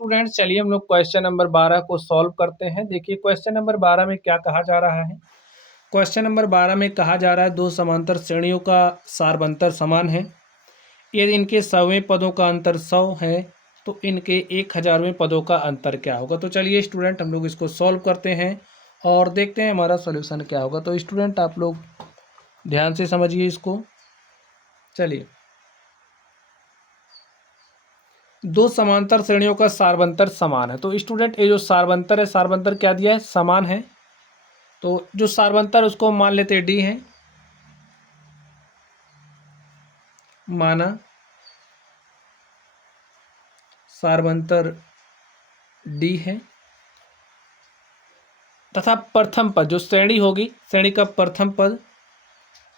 Students चलिए हम लोग क्वेश्चन नंबर 12 को सॉल्व करते हैं। देखिए क्वेश्चन नंबर 12 में क्या कहा जा रहा है। क्वेश्चन नंबर 12 में कहा जा रहा है दो समांतर श्रेणियों का सारबंतर समान है। यदि इनके 100वें पदों का अंतर 100 है तो इनके 1000वें पदों का अंतर क्या होगा। तो चलिए स्टूडेंट हम लोग इसको सॉल्व करते हैं और देखते हैं हमारा सॉल्यूशन क्या होगा। तो स्टूडेंट आप लोग ध्यान से समझिए इसको। चलिए, दो समांतर श्रेणियों का सारबंतर समान है। तो स्टूडेंट ये जो सारबंतर है, सारबंतर क्या दिया है, समान है। तो जो सारबंतर उसको हम मान लेते हैं डी है, माना सारबंतर डी है तथा प्रथम पद जो श्रेणी होगी, श्रेणी का प्रथम पद।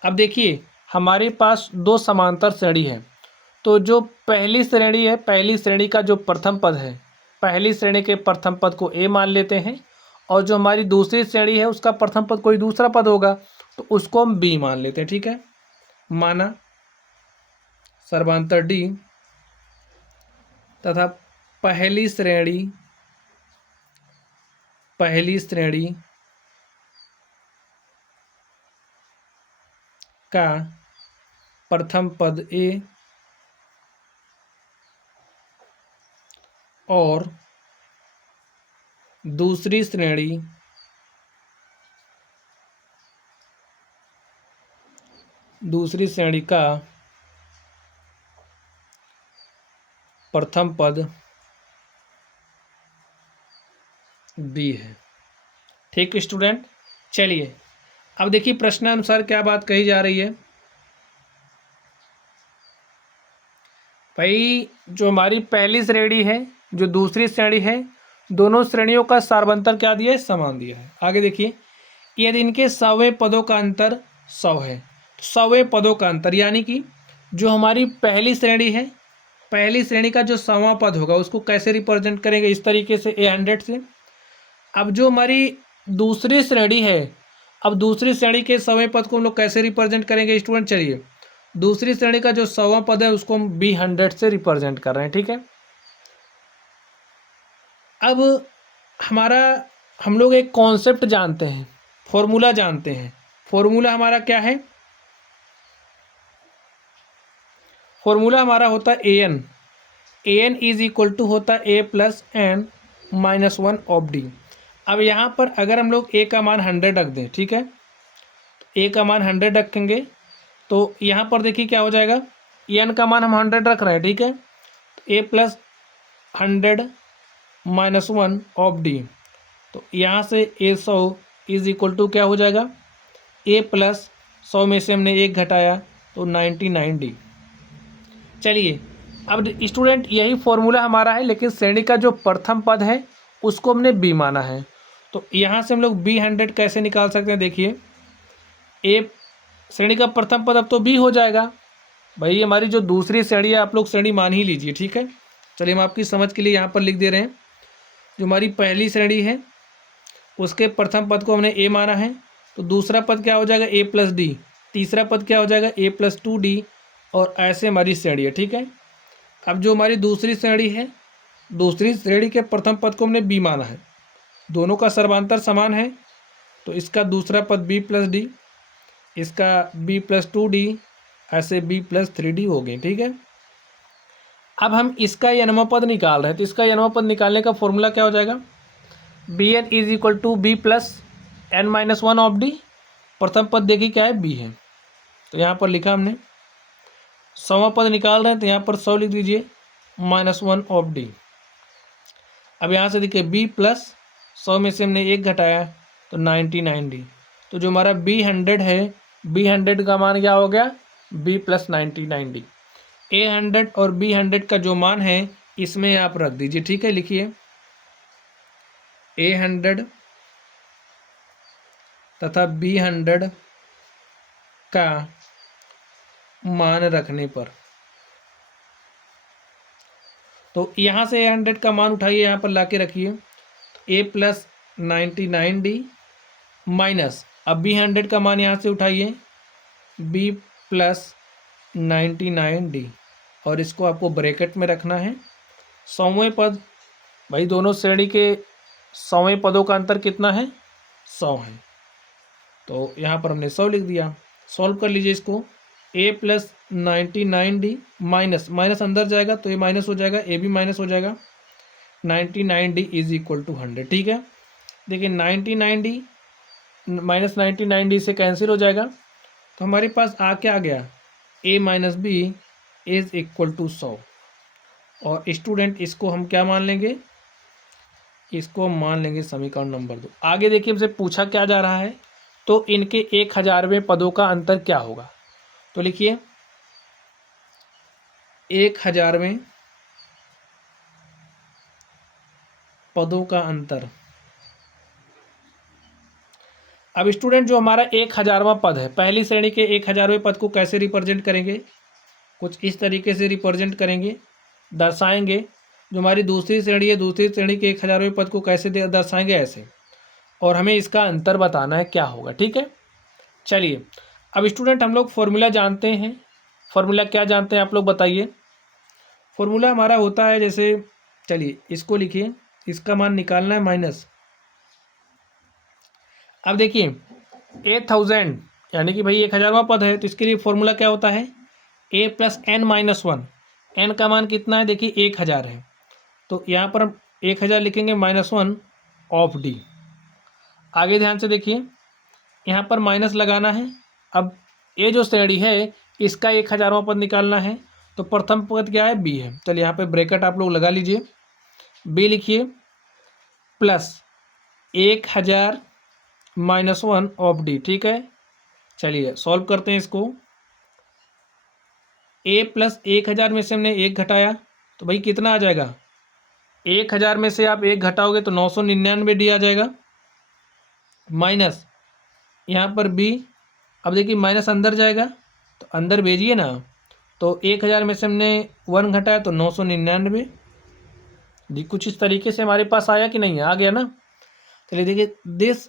अब देखिए हमारे पास दो समांतर श्रेणी है, तो जो पहली श्रेणी है, पहली श्रेणी का जो प्रथम पद है, पहली श्रेणी के प्रथम पद को ए मान लेते हैं और जो हमारी दूसरी श्रेणी है उसका प्रथम पद कोई दूसरा पद होगा तो उसको हम बी मान लेते हैं। ठीक है, माना सर्वांतर डी तथा पहली श्रेणी का प्रथम पद ए और दूसरी श्रेणी का प्रथम पद बी है। ठीक स्टूडेंट, चलिए अब देखिए प्रश्नानुसार क्या बात कही जा रही है। भाई जो हमारी पहली श्रेणी है, जो दूसरी श्रेणी है, दोनों श्रेणियों का सारबंतर क्या दिया है, समान दिया है। आगे देखिए, यदि इनके 100वें पदों का अंतर 100 है, 100वें पदों का अंतर यानी कि जो हमारी पहली श्रेणी है, पहली श्रेणी का जो 100वां पद होगा उसको कैसे रिप्रेजेंट करेंगे, इस तरीके से A100 से। अब जो हमारी दूसरी श्रेणी है, अब दूसरी श्रेणी के 100वें पद को हम लोग कैसे रिप्रेजेंट करेंगे स्टूडेंट। चलिए, दूसरी श्रेणी का जो 100वां पद है उसको हम B100 से रिप्रेजेंट कर रहे हैं। ठीक है, अब हम लोग एक कॉन्सेप्ट जानते हैं, फॉर्मूला जानते हैं। फॉर्मूला हमारा क्या है, फॉर्मूला हमारा होता है an इज इक्वल टू होता है a plus n minus 1 of D. अब यहाँ पर अगर हम लोग a का मान 100 रख दें, ठीक है, a का मान 100 रखेंगे तो यहाँ पर देखिए क्या हो जाएगा, n का मान हम 100 रख रहे हैं। ठीक है, a plus 100 minus 1 of D, तो यहाँ से a100 इज इक्वल टू क्या हो जाएगा, a प्लस 100 में से हमने 1 घटाया तो 99d। चलिए अब स्टूडेंट यही फॉर्मूला हमारा है, लेकिन श्रेणी का जो प्रथम पद है उसको हमने बी माना है। तो यहाँ से हम लोग B100 कैसे निकाल सकते हैं। देखिए, ए श्रेणी का प्रथम पद अब तो बी हो जाएगा। भाई हमारी जो दूसरी श्रेणी है आप लोग श्रेणी मान ही लीजिए। ठीक है, चलिए हम आपकी समझ के लिए यहाँ पर लिख दे रहे हैं। जो हमारी पहली श्रेणी है उसके प्रथम पद को हमने ए माना है, तो दूसरा पद क्या हो जाएगा, a प्लस डी, तीसरा पद क्या हो जाएगा, a प्लस 2d, और ऐसे हमारी श्रेणी है। ठीक है, अब जो हमारी दूसरी श्रेणी है, दूसरी श्रेणी के प्रथम पद को हमने b माना है, दोनों का सर्वांतर समान है, तो इसका दूसरा पद b प्लस डी, इसका b प्लस 2d, ऐसे b प्लस 3d हो गए। ठीक है, अब हम इसका यनमो पद निकाल रहे हैं, तो इसका यनमो पद निकालने का फॉर्मूला क्या हो जाएगा, bn is equal to b plus n minus 1 of D. प्रथम पद देखिए क्या है, b है, तो यहाँ पर लिखा हमने 100वां पद निकाल रहे हैं, तो यहाँ पर 100 लिख दीजिए माइनस 1 ऑफ डी। अब यहाँ से देखिए b प्लस 100 में से हमने 1 घटाया तो 99d, तो जो हमारा B100 है, B100 का मान क्या हो गया, b प्लस 99d। A100 और B100 का जो मान है इसमें आप रख दीजिए। ठीक है, लिखिए A100 तथा B100 का मान रखने पर, तो यहाँ से A100 का मान उठाइए, यहाँ पर लाके रखिए, a प्लस 99d माइनस, अब B100 का मान यहाँ से उठाइए, b प्लस 99d, और इसको आपको ब्रैकेट में रखना है। 100वें पद भाई दोनों श्रेणी के 100वें पदों का अंतर कितना है, 100 है। तो यहाँ पर हमने 100 लिख दिया। सॉल्व कर लीजिए इसको। a plus 99d minus minus अंदर जाएगा तो ये माइनस हो जाएगा, a भी माइनस हो जाएगा। 99d is equal to 100। ठीक है, देखिए 99d माइनस 99d से कैंसिल हो जाएगा, तो हमारे पास क्या आ गया, a minus B is equal to 100। और स्टूडेंट इसको हम क्या मान लेंगे, इसको हम मान लेंगे समीकरण नंबर 2। आगे देखिए हमसे पूछा क्या जा रहा है, तो इनके 1000वें पदों का अंतर क्या होगा। तो लिखिए 1000वें पदों का अंतर। अब स्टूडेंट जो हमारा 1000वां पद है, पहली श्रेणी के 1000वें पद को कैसे रिप्रेजेंट करेंगे, कुछ इस तरीके से रिप्रेजेंट करेंगे, दर्शाएंगे। जो हमारी दूसरी श्रेणी है, दूसरी श्रेणी के 1000वें पद को कैसे दर्शाएंगे, ऐसे। और हमें इसका अंतर बताना है क्या होगा। ठीक है, चलिए अब स्टूडेंट हम लोग फॉर्मूला जानते हैं। फॉर्मूला क्या जानते हैं आप लोग बताइए। फॉर्मूला हमारा होता है जैसे, चलिए इसको लिखिए, इसका मान निकालना है माइनस। अब देखिए 8000 यानी कि भाई 1000वां पद है, तो इसके लिए फॉर्मूला क्या होता है, a plus n minus 1। n का मान कितना है, देखिए 1000 है, तो यहाँ पर हम 1000 लिखेंगे -1 ऑफ d। आगे ध्यान से देखिए, यहाँ पर माइनस लगाना है। अब ये जो श्रेणी है इसका 1000वां पद निकालना है, तो प्रथम पद क्या है, b है। चलिए यहाँ पे ब्रैकेट आप लोग लगा लीजिए, b लिखिए प्लस 1000 -1 ऑफ d। ठीक है, चलिए सॉल्व करते हैं इसको। a प्लस 1000 में से हमने 1 घटाया, तो भाई कितना आ जाएगा, 1000 में से आप 1 घटाओगे तो 999d आ जाएगा, माइनस यहाँ पर b। अब देखिए माइनस अंदर जाएगा तो अंदर भेजिए ना, तो 1000 में से हमने 1 घटाया तो 999 जी। कुछ इस तरीके से हमारे पास आया कि नहीं, आ गया ना। चलिए देखिए, this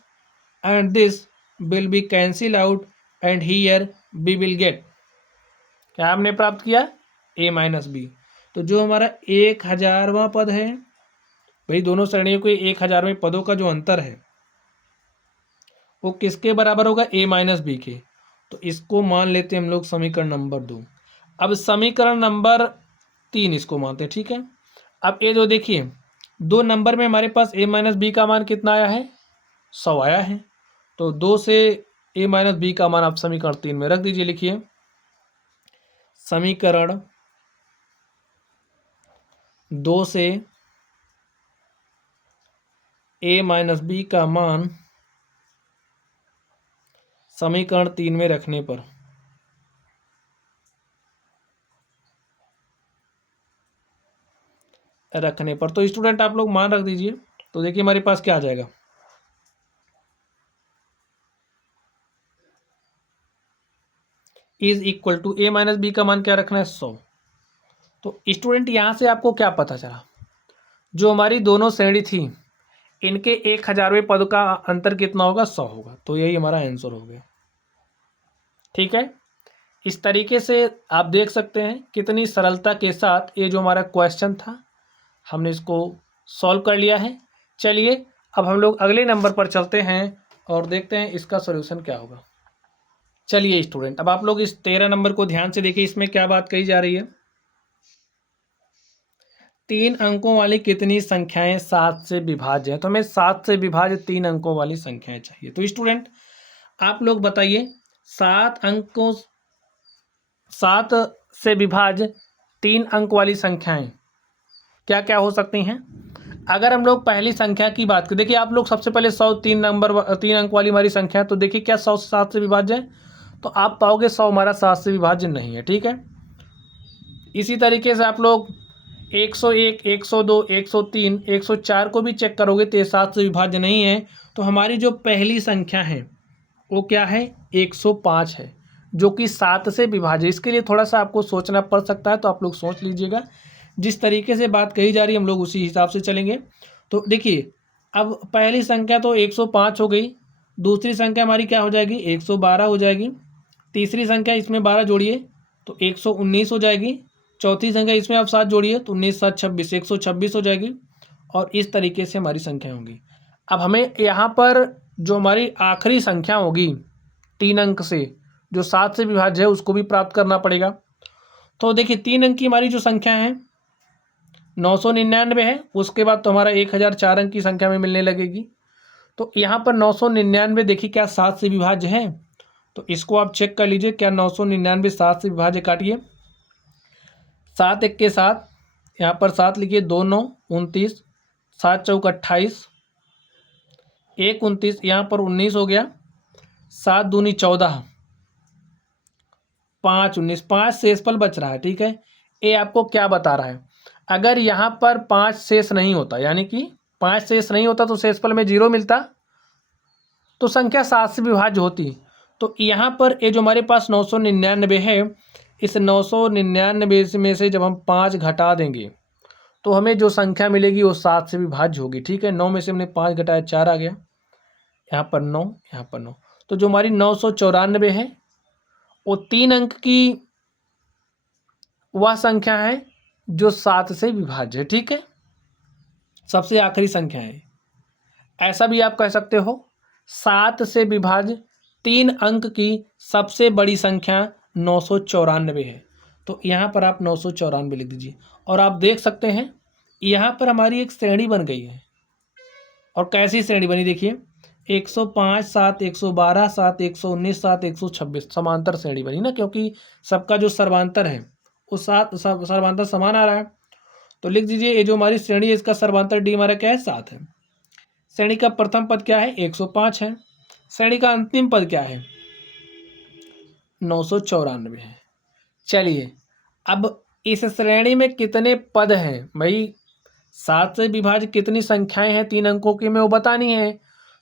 and this will be cancel out and here B will get, क्या हमने प्राप्त किया, a माइनस बी। तो जो हमारा 1000वां पद है, भाई दोनों श्रेणियों के 1000वें पदों का जो अंतर है वो किसके बराबर होगा, a माइनस बी के। तो इसको मान लेते हैं हम लोग समीकरण नंबर 2। अब समीकरण नंबर 3 इसको मानते हैं। ठीक है, अब ये जो देखिए 2 नंबर में हमारे पास a माइनस बी का मान कितना आया है, 100 आया है। तो 2 से a माइनस बी का मान आप समीकरण 3 में रख दीजिए। लिखिए समीकरण 2 से a माइनस बी का मान समीकरण 3 में रखने पर तो स्टूडेंट आप लोग मान रख दीजिए। तो देखिए हमारे पास क्या आ जाएगा, is equal to a minus B का मान क्या रखना है, 100। तो स्टूडेंट यहाँ से आपको क्या पता चला, जो हमारी दोनों श्रेणी थी इनके 1000वें पद का अंतर कितना होगा, 100 होगा। तो यही हमारा आंसर हो गया। ठीक है, इस तरीके से आप देख सकते हैं कितनी सरलता के साथ ये जो हमारा क्वेश्चन था हमने इसको सॉल्व कर लिया है। चलिए अब हम लोग अगले नंबर पर चलते हैं और देखते हैं इसका सॉल्यूशन क्या होगा। चलिए स्टूडेंट, अब आप लोग इस 13 नंबर को ध्यान से देखिए, इसमें क्या बात कही जा रही है। 3 अंकों वाली कितनी संख्याएं 7 से विभाज्य है, तो हमें 7 से विभाज्य 3 अंकों वाली संख्याएं चाहिए। तो स्टूडेंट आप लोग बताइए 7 से विभाज्य 3 अंक वाली संख्याएं क्या क्या हो सकती हैं। अगर हम लोग पहली संख्या की बात करें, देखिए आप लोग सबसे पहले 100 3 अंक वाली हमारी संख्या है, तो देखिए क्या 100 7 से विभाज्य है, तो आप पाओगे 100 हमारा 7 से विभाज्य नहीं है। ठीक है, इसी तरीके से आप लोग 101 102 103 104 को भी चेक करोगे तो ये 7 से विभाज्य नहीं है। तो हमारी जो पहली संख्या है वो क्या है, 105 है, जो कि 7 से विभाज्य। इसके लिए थोड़ा सा आपको सोचना पड़ सकता है, तो आप लोग सोच लीजिएगा। जिस तरीके से बात कही जा रही है हम लोग उसी हिसाब से चलेंगे। तो देखिए अब पहली संख्या तो 105 हो गई, दूसरी संख्या हमारी क्या हो जाएगी, 112 हो जाएगी, तीसरी संख्या इसमें 12 जोड़िए तो 119 हो जाएगी, चौथी संख्या इसमें आप 7 जोड़िए तो 19 7 26 126 हो जाएगी, और इस तरीके से हमारी संख्या होगी। अब हमें यहाँ पर जो हमारी आखिरी संख्या होगी 3 अंक से, जो 7 से विभाज्य है, उसको भी प्राप्त करना पड़ेगा। तो देखिए 3 अंक की हमारी जो संख्या है 999 है, उसके बाद तो हमारा 1004 अंक की संख्या में मिलने लगेगी। तो यहाँ पर 999 देखिए क्या 7 से विभाज्य है, तो इसको आप चेक कर लीजिए क्या 999 7 से विभाज्य। काटिए 7 एक के 7, यहाँ पर 7 लिखिए, 2 9 29, 7 चौक 28, 1 29, यहाँ पर 19 हो गया, 7 दूनी 14, 5 19, 5 शेषफल बच रहा है। ठीक है, ये आपको क्या बता रहा है, अगर यहाँ पर 5 शेष नहीं होता, यानी कि 5 शेष नहीं होता तो शेषफल में 0 मिलता, तो संख्या 7 से विभाज्य होती। तो यहाँ पर ये जो हमारे पास 999 है, इस 999 में से जब हम 5 घटा देंगे तो हमें जो संख्या मिलेगी वो 7 से विभाज्य होगी। ठीक है, 9 में से हमने 5 घटाया, 4 आ गया, यहाँ पर 9, यहाँ पर 9, तो जो हमारी 994 है वो 3 अंक की वह संख्या है जो 7 से विभाज्य है। ठीक है, सबसे आखिरी संख्या है। ऐसा भी आप कह सकते हो 7 से विभाज्य 3 अंक की सबसे बड़ी संख्या 994 है। तो यहाँ पर आप 994 लिख दीजिए, और आप देख सकते हैं यहाँ पर हमारी एक श्रेणी बन गई है। और कैसी श्रेणी बनी देखिए, 105 7 112 7 119 7 126 समांतर श्रेणी बनी ना, क्योंकि सबका जो सर्वांतर है वो सर्वांतर समान आ रहा है। तो लिख दीजिए ये जो हमारी श्रेणी है इसका सर्वांतर डी हमारा क्या है, 7 है। श्रेणी का प्रथम पद क्या है, 105 है। श्रेणी का अंतिम पद क्या है, 994 है। चलिए अब इस श्रेणी में कितने पद हैं भाई, 7 से विभाज्य कितनी संख्याएं हैं 3 अंकों की, में वो बतानी है।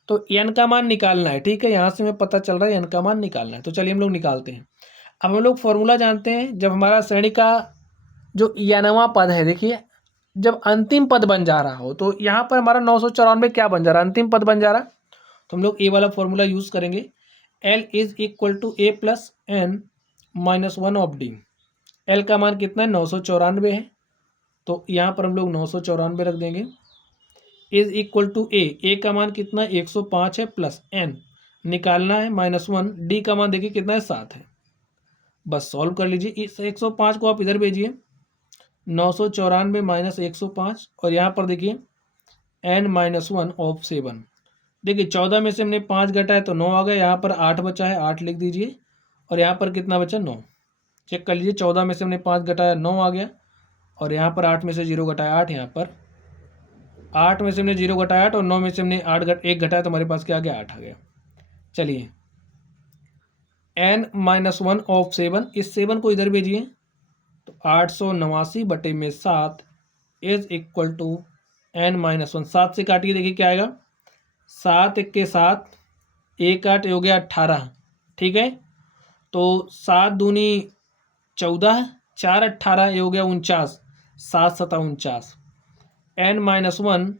तो n का मान निकालना है। ठीक है, यहाँ से हमें पता चल रहा है n का मान निकालना है। तो चलिए हम लोग निकालते हैं। अब हम लोग फॉर्मूला जानते हैं, जब हमारा श्रेणी का जो nवां पद है, देखिए जब अंतिम पद बन जा रहा हो, तो यहाँ पर हमारा 994 क्या बन जा रहा है, अंतिम पद बन जा रहा। तो हम लोग ए वाला फॉर्मूला यूज करेंगे, L is equal to A plus N minus 1 of D. L का मान कितना है, 994 है, तो यहाँ पर हम लोग 994 रख देंगे, इज इक्वल टू ए का मान कितना है, 105 है, प्लस एन निकालना है -1, डी का मान देखिए कितना है, 7 है। बस सॉल्व कर लीजिए, इस 105 को आप इधर भेजिए, 994 माइनस 105, और यहाँ पर देखिए n-1 ऑफ 7। देखिए 14 में से हमने 5 घटा है तो 9 आ गया, यहाँ पर 8 बचा है, 8 लिख दीजिए, और यहाँ पर कितना बचा, 9। चेक कर लीजिए, 14 में से हमने 5 घटाया, 9 आ गया, और यहाँ पर 8 में से 0 घटाया, 8, यहाँ पर 8 में से हमने 0 घटाया 8, और 9 में से हमने 1 घटाया, तो हमारे पास क्या आ गया, 8 आ गया। चलिए n-1 ऑफ 7, इस 7 को इधर भेजिए, तो 889/7 इज इक्वल टू n-1। 7 से काटिए, देखिए क्या आएगा, 7 एक के 7, 1 8 हो गया 18। ठीक है, तो 7 दूनी 14, 4 18, ये हो गया 49, 7 7 49। n-1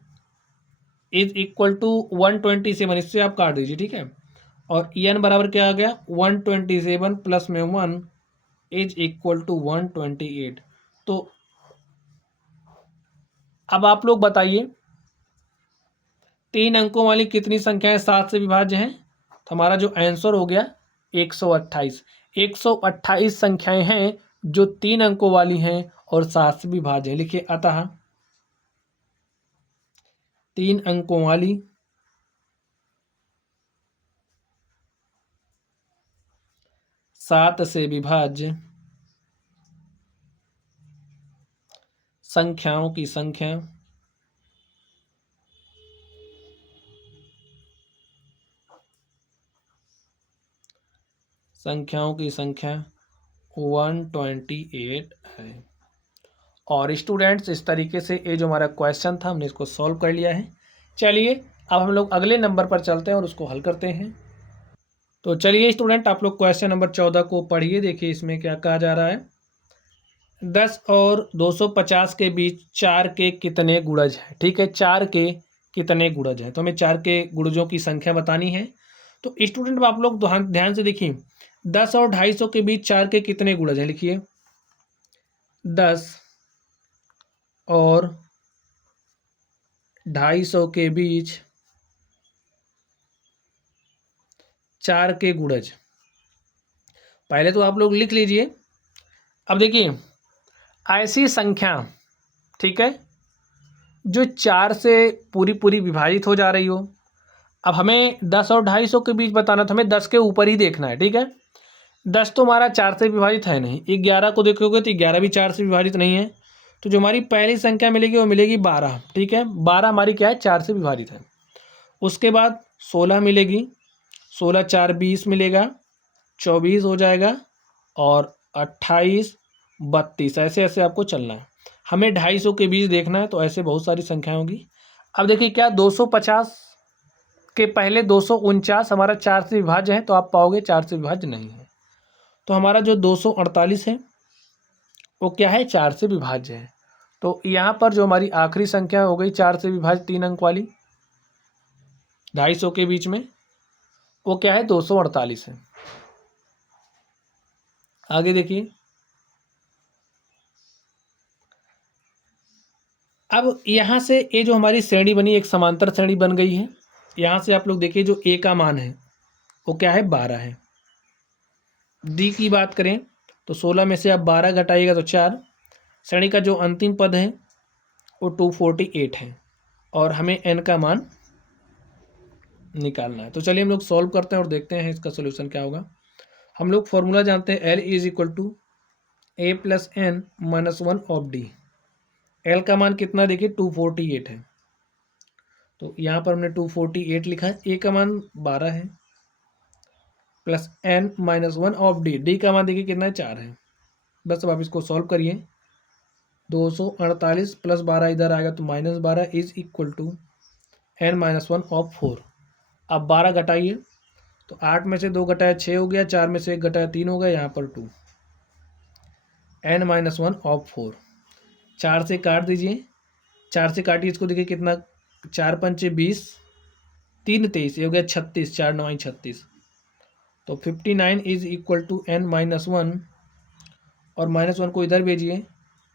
इज इक्वल टू 127, इससे आप काट दीजिए। ठीक है, और n बराबर क्या आ गया, 127 प्लस में 1 इज इक्वल टू 128। तो अब आप लोग बताइए 3 अंकों वाली कितनी संख्याएं 7 से विभाज्य हैं। तो हमारा जो आंसर हो गया 128। 128 संख्याएं हैं जो 3 अंकों वाली हैं और 7 से विभाज्य है। लिखिए अतः 3 अंकों वाली सात से विभाज्य संख्याओं की संख्या संख्याओं की संख्या 128 है। और स्टूडेंट्स इस तरीके से ये जो हमारा क्वेश्चन था हमने इसको सॉल्व कर लिया है। चलिए अब हम लोग अगले नंबर पर चलते हैं और उसको हल करते हैं। तो चलिए स्टूडेंट आप लोग क्वेश्चन नंबर 14 को पढ़िए। देखिए इसमें क्या कहा जा रहा है, 10 और 250 के बीच 4 के कितने गुणज हैं। ठीक है, 4 के कितने गुणज हैं, तो हमें 4 के गुणजों की संख्या बतानी है। तो स्टूडेंट आप लोग ध्यान से देखिए, 10 और 250 के बीच 4 के कितने गुणज हैं। लिखिए 10 और 250 के बीच 4 के गुणज। पहले तो आप लोग लिख लीजिए। अब देखिए ऐसी संख्या, ठीक है, जो 4 से पूरी पूरी विभाजित हो जा रही हो। अब हमें 10 और 250 के बीच बताना, तो हमें 10 के ऊपर ही देखना है, ठीक है। 10 तो हमारा 4 से विभाजित है नहीं। 11 को देखोगे तो 11 भी 4 से विभाजित नहीं है। तो जो हमारी पहली संख्या मिलेगी वो मिलेगी 12, ठीक है। 12 हमारी क्या है, 4 से विभाजित है। उसके बाद 16 मिलेगी, 16 4 20 मिलेगा, 24 हो जाएगा, और 28 32, ऐसे ऐसे आपको चलना है। हमें 250 के बीच देखना है, तो ऐसे बहुत सारी संख्याएं होंगी। अब देखिए क्या 250 के पहले 249 हमारा 4 से विभाज्य है, तो आप पाओगे 4 से विभाज्य नहीं है। तो हमारा जो 248 है वो क्या है, 4 से विभाज्य है। तो यहाँ पर जो हमारी आखिरी संख्या हो गई 4 से विभाज्य 3 अंक वाली 250 के बीच में, वो क्या है, 248 है। आगे देखिए, अब यहाँ से ये जो हमारी श्रेणी बनी, एक समांतर श्रेणी बन गई है। यहाँ से आप लोग देखिए जो ए का मान है वो क्या है, 12 है। डी की बात करें तो 16 में से आप 12 घटाइएगा तो 4। श्रेणी का जो अंतिम पद है वो 248 है, और हमें एन का मान निकालना है। तो चलिए हम लोग सॉल्व करते हैं और देखते हैं इसका सोल्यूशन क्या होगा। हम लोग फॉर्मूला जानते हैं, L is equal to A plus N minus 1 of D. L का मान कितना, देखिए 248 है, तो यहाँ पर हमने 248 लिखा है। ए का मान 12 है, plus N minus 1 of D. D का मान देखिए कितना है, 4 है। बस अब आप इसको सॉल्व करिए। 248 प्लस 12 इधर आएगा तो minus 12 is equal to N minus 1 of 4। अब 12 घटाइए तो 8 में से 2 घटाया 6 हो गया, 4 में से 1 घटाया 3 हो गया, यहाँ पर 2। एन माइनस 1 ऑफ 4, 4 से काट दीजिए, 4 से काटिए इसको, देखिए कितना, 4 पंचे 20, 3 23, ये हो गया 36, 4 9 36। तो 59 is equal to N minus 1, और माइनस 1 को इधर भेजिए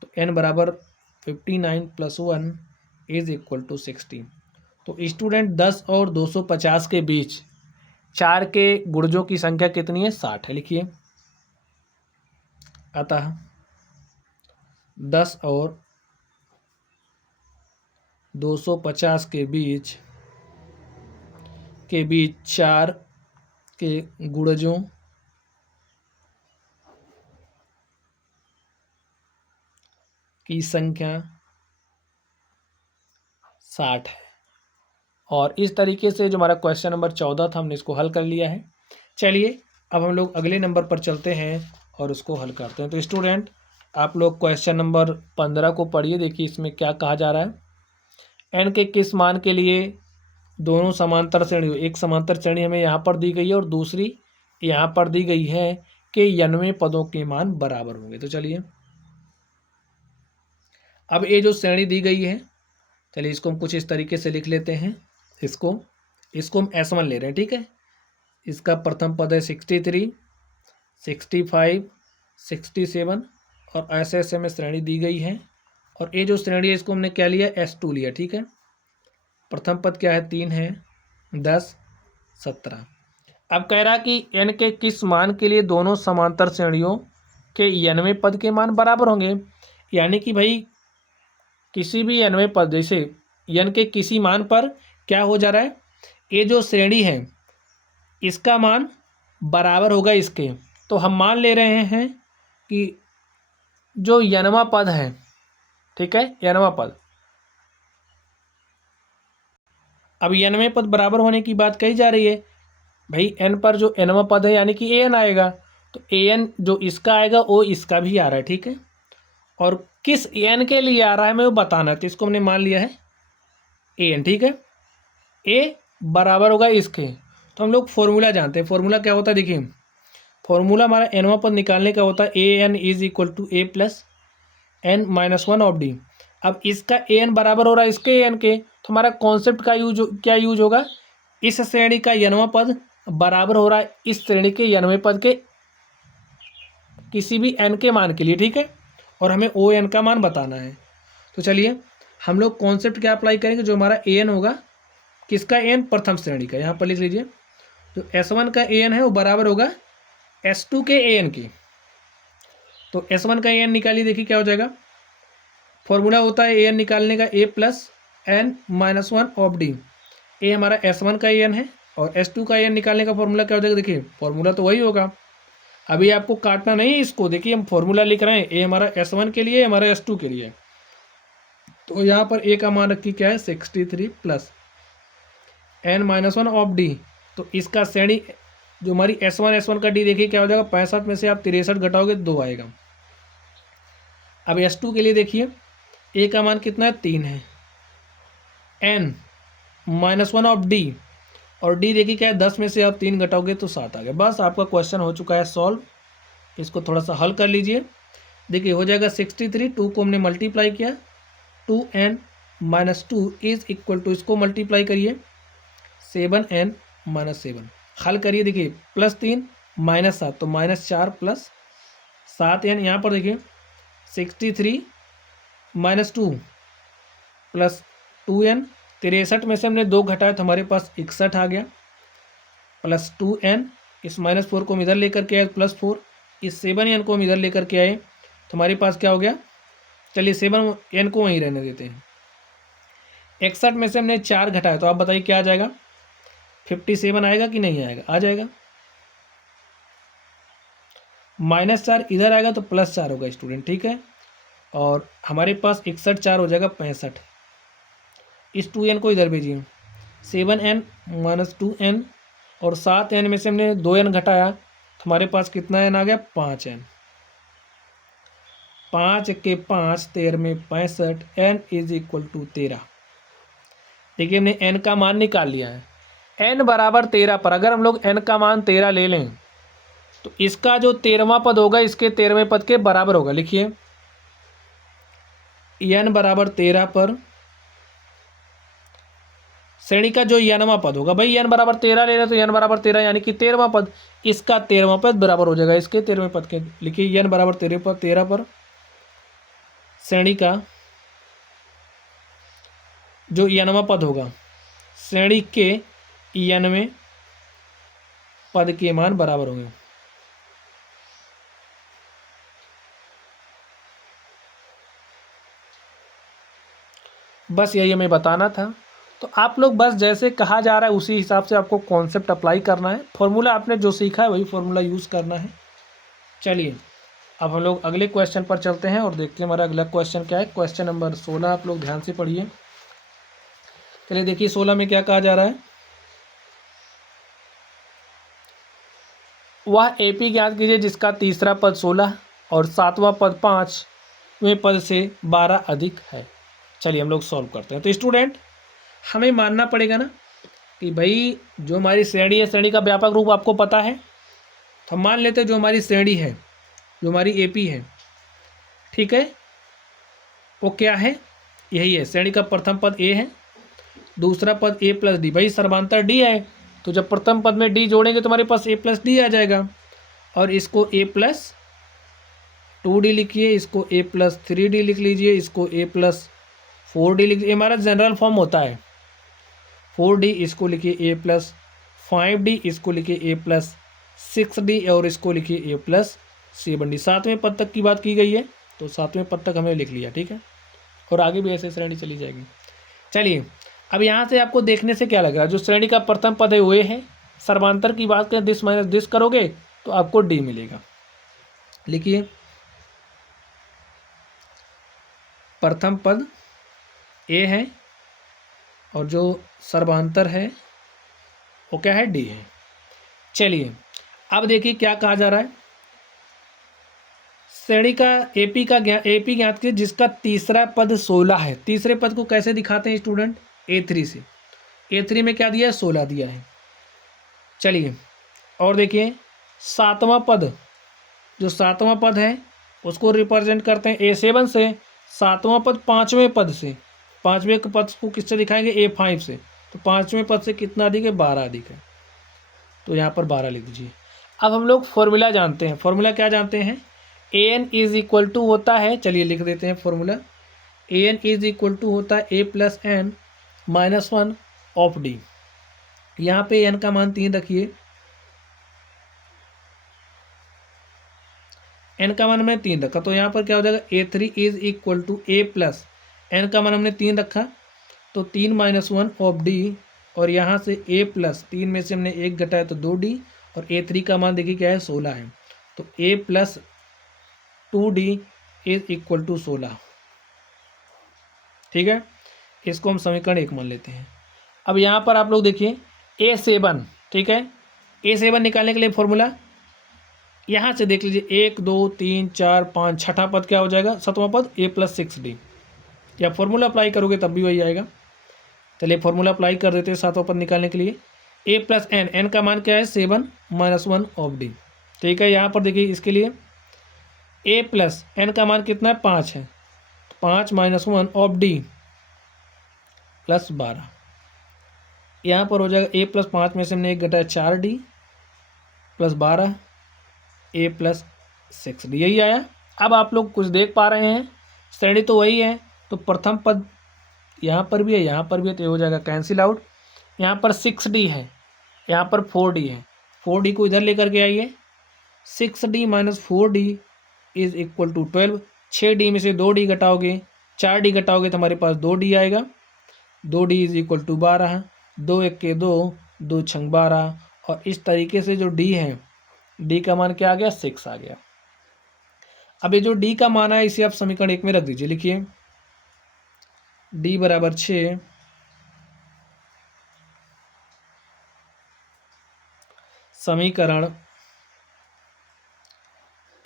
तो एन बराबर 59 प्लस 1 इज इक्वल टू 16। तो स्टूडेंट 10 और 250 के बीच 4 के गुणजों की संख्या कितनी है, 60 है। लिखिए, अतः 10 और 250 के बीच 4 के गुणजों की संख्या 60 है। और इस तरीके से जो हमारा क्वेश्चन नंबर 14 था, हमने इसको हल कर लिया है। चलिए अब हम लोग अगले नंबर पर चलते हैं और उसको हल करते हैं। तो स्टूडेंट आप लोग क्वेश्चन नंबर 15 को पढ़िए। देखिए इसमें क्या कहा जा रहा है। एन के किस मान के लिए दोनों समांतर श्रेणी, एक समांतर श्रेणी हमें यहाँ पर दी गई है और दूसरी यहाँ पर दी गई है कि 99 पदों के मान बराबर होंगे। तो चलिए अब ये जो श्रेणी दी गई है, चलिए इसको हम कुछ इस तरीके से लिख लेते हैं। इसको हम S1 ले रहे हैं, ठीक है। इसका प्रथम पद है 63, 65, 67, और ऐसे ऐसे में श्रेणी दी गई है। और ये जो श्रेणी है इसको हमने क्या लिया, S2 लिया, ठीक है। प्रथम पद क्या है, 3 है, 10, 17। अब कह रहा कि n के किस मान के लिए दोनों समांतर श्रेणियों के 99 पद के मान बराबर होंगे। यानी कि भाई किसी भी 99 पद, जैसे n के किसी मान पर क्या हो जा रहा है, ये जो श्रेणी है इसका मान बराबर होगा इसके। तो हम मान ले रहे हैं कि जो 99वां पद है, ठीक है, 99वां पद, अब 99 पद बराबर होने की बात कही जा रही है। भाई n पर जो nवां पद है यानी कि an आएगा, तो an जो इसका आएगा वो इसका भी आ रहा है, ठीक है। और किस n के लिए आ रहा है मैं वो बताना है, तो इसको हमने मान लिया है an, ठीक है। a बराबर होगा इसके। तो हम लोग फॉर्मूला जानते हैं। फॉर्मूला क्या होता है, देखिए फॉर्मूला हमारा nवां पद निकालने का होता है an is equal to a plus n minus 1 of D. अब इसका an बराबर हो रहा है इसके an के, तो हमारा कॉन्सेप्ट का क्या यूज होगा, इस श्रेणी का 99वां पद बराबर हो रहा है इस श्रेणी के 99वें पद के किसी भी n के मान के लिए, ठीक है। और हमें o n का मान बताना है। तो चलिए हम लोग कॉन्सेप्ट क्या अप्लाई करेंगे, जो हमारा ए एन होगा, किसका ए एन, प्रथम श्रेणी का। यहाँ पर लिख लीजिए जो S1 का ए एन है वो बराबर होगा S2 के ए एन की। तो S1 का ए एन निकालिए, देखिए क्या हो जाएगा। फॉर्मूला होता है ए एन निकालने का A plus N minus one of D. A हमारा S1 का ए एन है और S2 का ए एन निकालने का फॉर्मूला क्या हो जाएगा, देखिए फॉर्मूला तो वही होगा। अभी आपको काटना नहीं है इसको, देखिए हम फॉर्मूला लिख रहे हैं, ए हमारा S1 के लिए, हमारा S2 के लिए। तो यहाँ पर ए का मान रखी क्या है 63 plus N minus one of D. तो इसका श्रेणी जो हमारी S1 का डी देखिए क्या हो जाएगा, 65 में से आप 63 घटाओगे 2 आएगा। अब S2 के लिए देखिए ए का मान कितना है 3 है, N minus one of D, और डी देखिए क्या है 10 में से आप 3 घटाओगे तो 7 आ गया। बस आपका क्वेश्चन हो चुका है सॉल्व। इसको थोड़ा सा हल कर लीजिए, देखिए हो जाएगा 63, 2 को हमने मल्टीप्लाई किया, 2n minus 2 is equal to, इसको मल्टीप्लाई करिए 7n माइनस 7, हल करिए, देखिए +3 माइनस 7 तो -4 प्लस 7n। यहाँ पर देखिए 63 माइनस 2 प्लस 2n, 63 में से हमने 2 घटाया तो हमारे पास 61 आ गया, प्लस 2n, इस -4 को हम इधर लेकर के आए +4, इस 7n को हम इधर लेकर के आए तो हमारे पास क्या हो गया, चलिए 7n को वहीं रहने देते हैं। 61 में से हमने 4 घटाया तो आप बताइए क्या आ जाएगा, 57 आएगा कि नहीं आएगा, आ जाएगा। -4 इधर आएगा तो +4 होगा स्टूडेंट, ठीक है। और हमारे पास 61 4 हो जाएगा 65, इस 2n को इधर भेजिए, 7n माइनस 2n, और 7n में से हमने 2n घटाया तो हमारे पास कितना n आ गया, 5n, 5 के 5 13 में 65, n इज इक्वल टू 13। देखिए हमने n का मान निकाल लिया है, n बराबर 13 पर अगर हम लोग n का मान 13 ले लें तो इसका जो 13वां पद होगा इसके 13वें पद के बराबर होगा। लिखिए n बराबर 13 पर श्रेणी का जो n वां पद होगा, भाई n बराबर 13 ले रहे तो n बराबर 13 यानी कि 13वां पद, इसका 13वां पद बराबर हो जाएगा इसके 13वें पद के। लिखिए n बराबर 13 पर श्रेणी का जो n वां पद होगा, श्रेणी के n वें पद के मान बराबर होंगे। बस यही हमें बताना था। तो आप लोग बस जैसे कहा जा रहा है उसी हिसाब से आपको कॉन्सेप्ट अप्लाई करना है, फॉर्मूला आपने जो सीखा है वही फॉर्मूला यूज़ करना है। चलिए अब हम लोग अगले क्वेश्चन पर चलते हैं और देखते हैं हमारा अगला क्वेश्चन क्या है। क्वेश्चन नंबर 16 आप लोग ध्यान से पढ़िए। चलिए देखिए 16 में क्या कहा जा रहा है, वह AP ज्ञात कीजिए जिसका तीसरा पद 16 और 7वां पद 5वें पद से 12 अधिक है। चलिए हम लोग सॉल्व करते हैं। तो स्टूडेंट हमें मानना पड़ेगा ना कि भाई जो हमारी श्रेणी है, श्रेणी का व्यापक रूप आपको पता है, तो हम मान लेते हैं जो हमारी श्रेणी है, जो हमारी AP है, ठीक है, वो क्या है, यही है। श्रेणी का प्रथम पद A है, दूसरा पद A प्लस डी, भाई सर्वांतर D है, तो जब प्रथम पद में D जोड़ेंगे तो हमारे पास A प्लस डी आ जाएगा। और इसको A प्लस 2D लिखिए, इसको A प्लस 3D लिख लीजिए, इसको A प्लस 4D लिख लीजिए। हमारा जनरल फॉर्म होता है 4D, इसको लिखिए A प्लस 5D, इसको लिखिए A प्लस 6D, और इसको लिखिए A प्लस 7D। 7वें पद तक की बात की गई है तो 7वें पद तक हमने लिख लिया, ठीक है, और आगे भी ऐसे श्रेणी चली जाएगी। चलिए अब यहाँ से आपको देखने से क्या लग रहा है, जो श्रेणी का प्रथम पद है वो है, सर्वांतर की बात करें दिस माइनस दिस करोगे तो आपको D मिलेगा। लिखिए प्रथम पद A है और जो सर्वांतर है वो क्या है, D है। चलिए अब देखिए क्या कहा जा रहा है, श्रेणी का AP ज्ञात कीजिए जिसका तीसरा पद 16 है। तीसरे पद को कैसे दिखाते हैं स्टूडेंट, A3 से। A3 में क्या दिया है, 16 दिया है। चलिए और देखिए 7वां पद, जो 7वां पद है उसको रिप्रेजेंट करते हैं A7 से। 7वां पद 5वें पद से, 5वें पद को किससे दिखाएंगे, A5 से। तो 5वें पद से कितना अधिक है, 12 अधिक है, तो यहाँ पर 12 लिख दीजिए। अब हम लोग फॉर्मूला जानते हैं, फॉर्मूला क्या जानते हैं, AN इज इक्वल टू होता है, चलिए लिख देते हैं formula, a n is equal to होता है a plus N minus one of d. यहाँ पे एन का मान 3 रखिए, एन का मान हमने 3 रखा तो यहाँ पर क्या हो जाएगा, a three is equal to A plus n का मान हमने 3 रखा तो 3 माइनस वन ऑफ डी, और यहाँ से ए प्लस 3 में से हमने 1 घटाया तो 2d, और ए थ्री का मान देखिए क्या है 16 है, तो a plus 2d is equal to 16। ठीक है, इसको हम समीकरण 1 मान लेते हैं। अब यहाँ पर आप लोग देखिए A7, ठीक है, A7 निकालने के लिए फॉर्मूला यहाँ से देख लीजिए 1 2 3 4 5 छठा पद क्या हो जाएगा, सातवां पद a प्लस 6d, या फॉर्मूला अप्लाई करोगे तब भी वही आएगा। चलिए फॉर्मूला अप्लाई कर देते हैं सातवां पद निकालने के लिए। a प्लस एन, एन का मान क्या है 7 माइनस वन ऑफ डी। ठीक है, यहाँ पर देखिए इसके लिए a प्लस एन का मान कितना है 5 है, 5 minus one of D plus 12। यहाँ पर हो जाएगा a प्लस 5 में से हमने 1 घटाया 4d plus 12 a plus 6d, यही आया। अब आप लोग कुछ देख पा रहे हैं, श्रेणी तो वही है, तो प्रथम पद यहाँ पर भी है यहाँ पर भी है, तो ये हो जाएगा कैंसिल आउट। यहाँ पर 6d है, यहाँ पर 4d है, 4d को इधर लेकर के आइए, 6d minus 4d is equal to 12। 6d में से 2d घटाओगे, 4d घटाओगे तो हमारे पास 2d आएगा, 2d इज इक्वल टू 12, 2 1 के 2, 2 छंग 12, और इस तरीके से जो d है, d का मान क्या आ गया 6 आ गया। अब ये जो d का मान है इसे आप समीकरण 1 में रख दीजिए, लिखिए d बराबर 6 समीकरण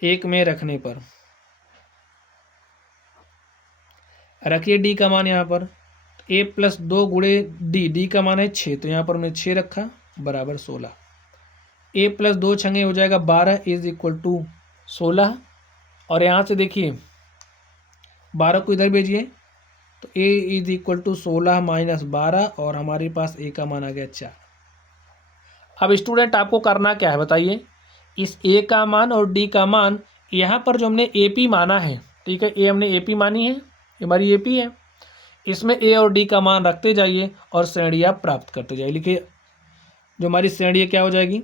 1 में रखने पर रखिए d का मान यहाँ पर a प्लस 2 गुणे d का मान है 6, तो यहाँ पर हमने 6 रखा बराबर 16। a प्लस 2 छंगे हो जाएगा 12 इज इक्वल टू 16, और यहाँ से देखिए 12 को इधर भेजिए तो a is equal to 16 minus 12, और हमारे पास a का मान आ गया 4। अब स्टूडेंट आपको करना क्या है बताइए, इस a का मान और d का मान यहाँ पर जो हमने AP माना है, ठीक है, a हमने AP मानी है, हमारी AP है, इसमें a और d का मान रखते जाइए और श्रेणी आप प्राप्त करते जाइए। लिखिए जो हमारी श्रेणी क्या हो जाएगी,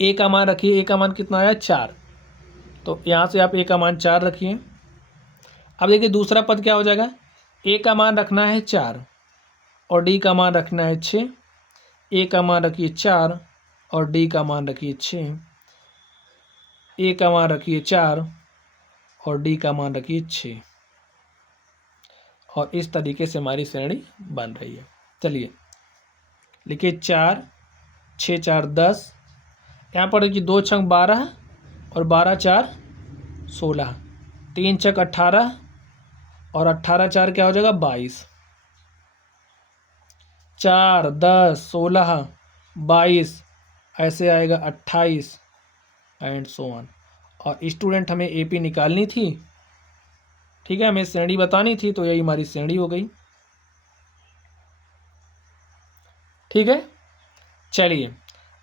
a का मान रखिए, a का मान कितना आया 4, तो यहाँ से आप a का मान 4 रखिए। अब देखिए दूसरा पद क्या हो जाएगा, a का मान रखना है 4 और d का मान रखना है 6, a का मान रखिए 4 और d का मान रखिए 6, a का मान रखिए 4 और d का मान रखिए 6, और इस तरीके से हमारी श्रेणी बन रही है। चलिए लिखिए 4 6 4 10, यहाँ पर देखिए 2 छंग 12 और 12 4 16, 3 छक 18 और 18 4 क्या हो जाएगा 22, 4 10 16 22 ऐसे आएगा 28 एंड सो ऑन। और स्टूडेंट हमें AP निकालनी थी, ठीक है, हमें श्रेणी बतानी थी, तो यही हमारी श्रेणी हो गई। ठीक है, चलिए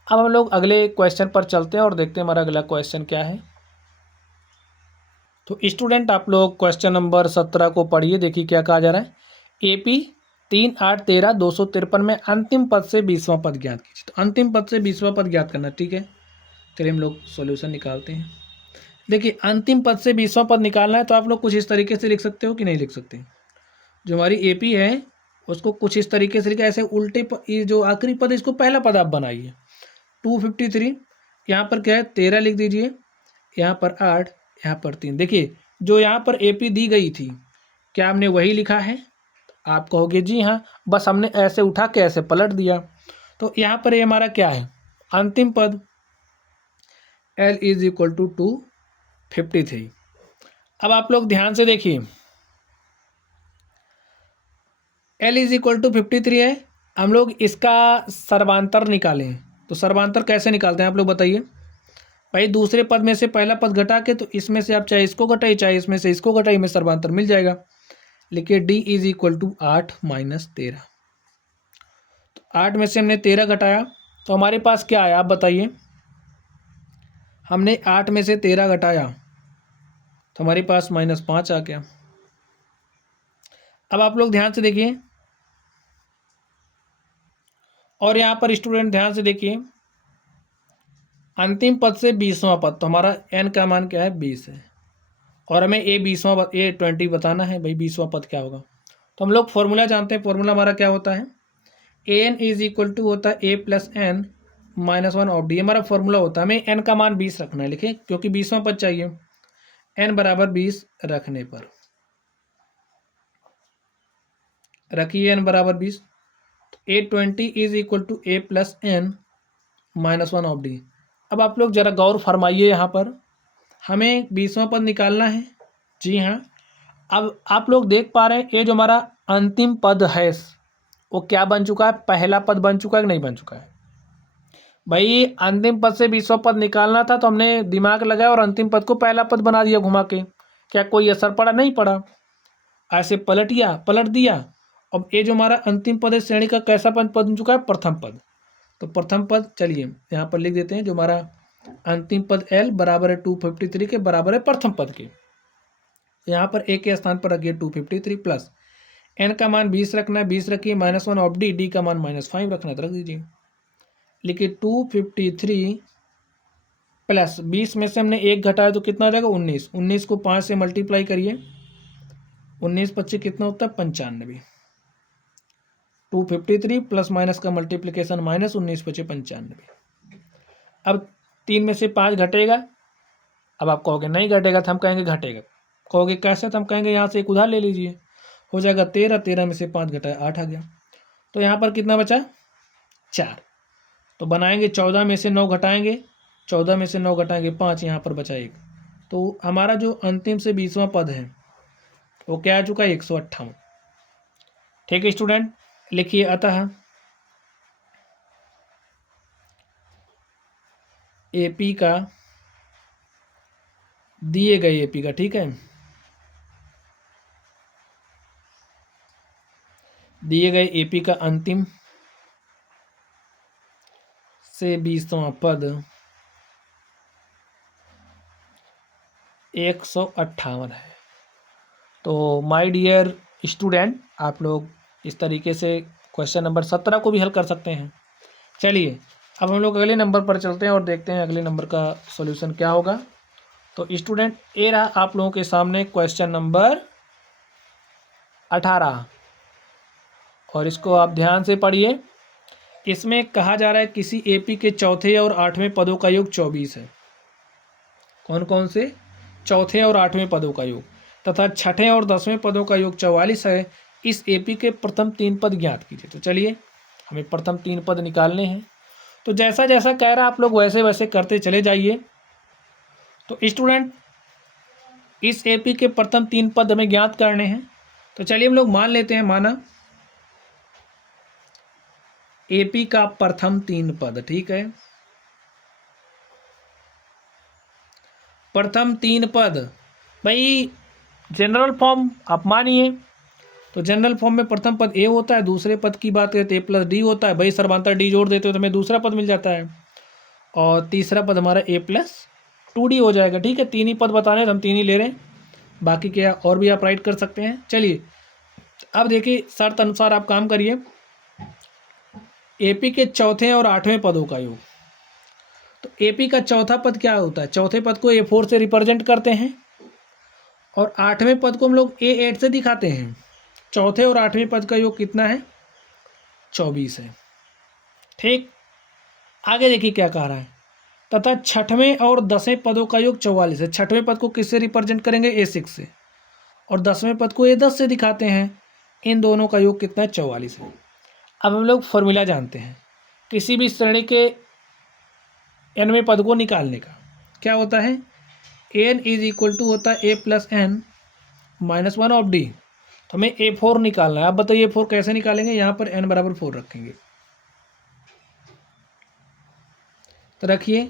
अब हम लोग अगले क्वेश्चन पर चलते हैं और देखते हैं हमारा अगला क्वेश्चन क्या है। तो स्टूडेंट आप लोग क्वेश्चन नंबर 17 को पढ़िए, देखिए क्या कहा जा रहा है। AP 3 8 13 253 में अंतिम पद से 20वां पद ज्ञात कीजिए। तो अंतिम पद से 20वां पद ज्ञात करना, ठीक है, चलिए हम लोग सॉल्यूशन निकालते हैं। देखिए अंतिम पद से 20वां पद निकालना है तो आप लोग कुछ इस तरीके से लिख सकते हो कि नहीं लिख सकते। जो हमारी AP है उसको कुछ इस तरीके से लिखा, ऐसे उल्टे ये जो आखिरी पद इसको पहला पद आप बनाइए। 253 यहाँ पर क्या है 13 लिख दीजिए, यहाँ पर 8, यहाँ पर 3। देखिए जो यहाँ पर AP दी गई थी क्या हमने वही लिखा है, आप कहोगे जी हाँ, बस हमने ऐसे उठा के ऐसे पलट दिया। तो यहाँ पर ये हमारा क्या है अंतिम पद L इज इक्वल टू 253। अब आप लोग ध्यान से देखिए L इज इक्वल टू 53 है, हम लोग इसका सर्वांतर निकालें तो सर्वांतर कैसे निकालते हैं आप लोग बताइए। भाई दूसरे पद में से पहला पद घटा के, तो इसमें से आप चाहे इसको घटाइए चाहे इसमें से इसको घटाइए, में सर्वांतर मिल जाएगा। लिखिए D is equal to 8 minus 13, तो 8 में से हमने 13 घटाया तो हमारे पास क्या आया आप बताइए। हमने 8 में से 13 घटाया तो हमारे पास -5 आ गया। अब आप लोग ध्यान से देखिए और यहाँ पर स्टूडेंट ध्यान से देखिए, अंतिम पद से 20वां पद, तो हमारा n का मान क्या है 20 है और हमें ए 20 बताना है भाई 20वां पद क्या होगा। तो हम लोग फॉर्मूला जानते हैं, फॉर्मूला हमारा क्या होता है, an इज इक्वल टू होता है a plus N -1 of D, हमारा फॉर्मूला होता है। हमें n का मान 20 रखना है, लिखे क्योंकि 20वां पद चाहिए। n बराबर 20 रखने पर रखिए n बराबर 20, A20 is equal to a plus N -1 of D. अब आप लोग जरा गौर फरमाइए, यहाँ पर हमें 20वां पद निकालना है। जी हाँ, अब आप लोग देख पा रहे हैं ये जो हमारा अंतिम पद है वो क्या बन चुका है, पहला पद बन चुका है कि नहीं बन चुका है। भाई अंतिम पद से 20वां पद निकालना था तो हमने दिमाग लगाया और अंतिम पद को पहला पद बना दिया घुमा के। क्या कोई असर पड़ा? नहीं पड़ा। ऐसे पलट दिया। अब ये जो हमारा अंतिम पद है श्रेणी का कैसा पद बन चुका है, प्रथम पद। तो प्रथम पद चलिए यहाँ पर लिख देते हैं, जो हमारा अंतिम पद L बराबर है 253 के बराबर है प्रथम पद के। यहाँ पर A के स्थान पर रखिए 253 प्लस n का मान 20 रखना है, 20 रखिए -1 ऑफ डी का मान -5 रखना है तो रख दीजिए। लिखिए 253 प्लस 20 में से हमने 1 घटाया तो कितना आ जाएगा 19, 19 को 5 से मल्टीप्लाई करिए, 19 25 कितना होता है 95। 253 प्लस माइनस का मल्टीप्लिकेशन -19 बचे 95। अब 3 में से 5 घटेगा। अब आप कहोगे नहीं घटेगा तो हम कहेंगे घटेगा। कहोगे कैसे, तो हम कहेंगे यहाँ से एक उधार ले लीजिए, हो जाएगा 13, 13 में से 5 घटाया 8 आ गया। तो यहाँ पर कितना बचा 4। तो बनाएंगे 14 में से 9 घटाएंगे, 14 में से 9 घटाएंगे 5, यहाँ पर बचा 1। तो हमारा जो अंतिम से 20वां पद है वो क्या आ चुका है 158। ठीक है स्टूडेंट, लिखिए अतः एपी का दिए गए एपी का, ठीक है, दिए गए एपी का अंतिम से 20वां पद 158 है। तो माय डियर स्टूडेंट, आप लोग इस तरीके से क्वेश्चन नंबर 17 को भी हल कर सकते हैं। चलिए अब हम लोग अगले नंबर पर चलते हैं और देखते हैं अगले नंबर का सॉल्यूशन क्या होगा। तो स्टूडेंट ये रहा आप लोगों के सामने क्वेश्चन नंबर 18 और इसको आप ध्यान से पढ़िए। इसमें कहा जा रहा है किसी एपी के चौथे और 8वें पदों का योग 24 है। कौन कौन से? चौथे और 8वें पदों का योग तथा छठे और 10वें पदों का योग 44 है। इस एपी के प्रथम 3 पद ज्ञात कीजिए। तो चलिए हमें प्रथम 3 पद निकालने हैं। तो जैसा जैसा कह रहा है आप लोग वैसे वैसे करते चले जाइए। तो स्टूडेंट इस एपी के प्रथम 3 पद हमें ज्ञात करने हैं। तो चलिए हम लोग मान लेते हैं, माना एपी का प्रथम 3 पद, ठीक है, प्रथम 3 पद। भाई जनरल फॉर्म आप मानिए तो जनरल फॉर्म में प्रथम पद ए होता है, दूसरे पद की बात करें तो ए प्लस डी होता है। भाई सर्वांतर डी जोड़ देते हो तो हमें दूसरा पद मिल जाता है और तीसरा पद हमारा ए प्लस 2d हो जाएगा। ठीक है, 3 ही पद बताने तो हम 3 ही ले रहे हैं, बाकी क्या और भी आप राइट कर सकते हैं। चलिए अब देखिए शर्त अनुसार आप काम करिए। एपी के चौथे और 8वें पदों का योग। तो एपी का चौथा पद क्या होता है? चौथे पद को A4 से रिप्रेजेंट करते हैं और 8वें पद को हम लोग A8 से दिखाते हैं। चौथे और 8वें पद का योग कितना है? 24 है। ठीक, आगे देखिए क्या कह रहा है, तथा छठवें और 10वें पदों का योग 44 है। छठवें पद को किससे रिप्रेजेंट करेंगे? A6 से, और 10वें पद को A10 से दिखाते हैं। इन दोनों का योग कितना है? 44 है। अब हम लोग फॉर्मूला जानते हैं किसी भी श्रेणी के nवें पद को निकालने का। क्या होता है? n इज इक्वल टू होता है a plus N -1 of D. तो हमें A4 निकालना है। अब बताइए A4 कैसे निकालेंगे? यहाँ पर n बराबर 4 रखेंगे। तो रखिए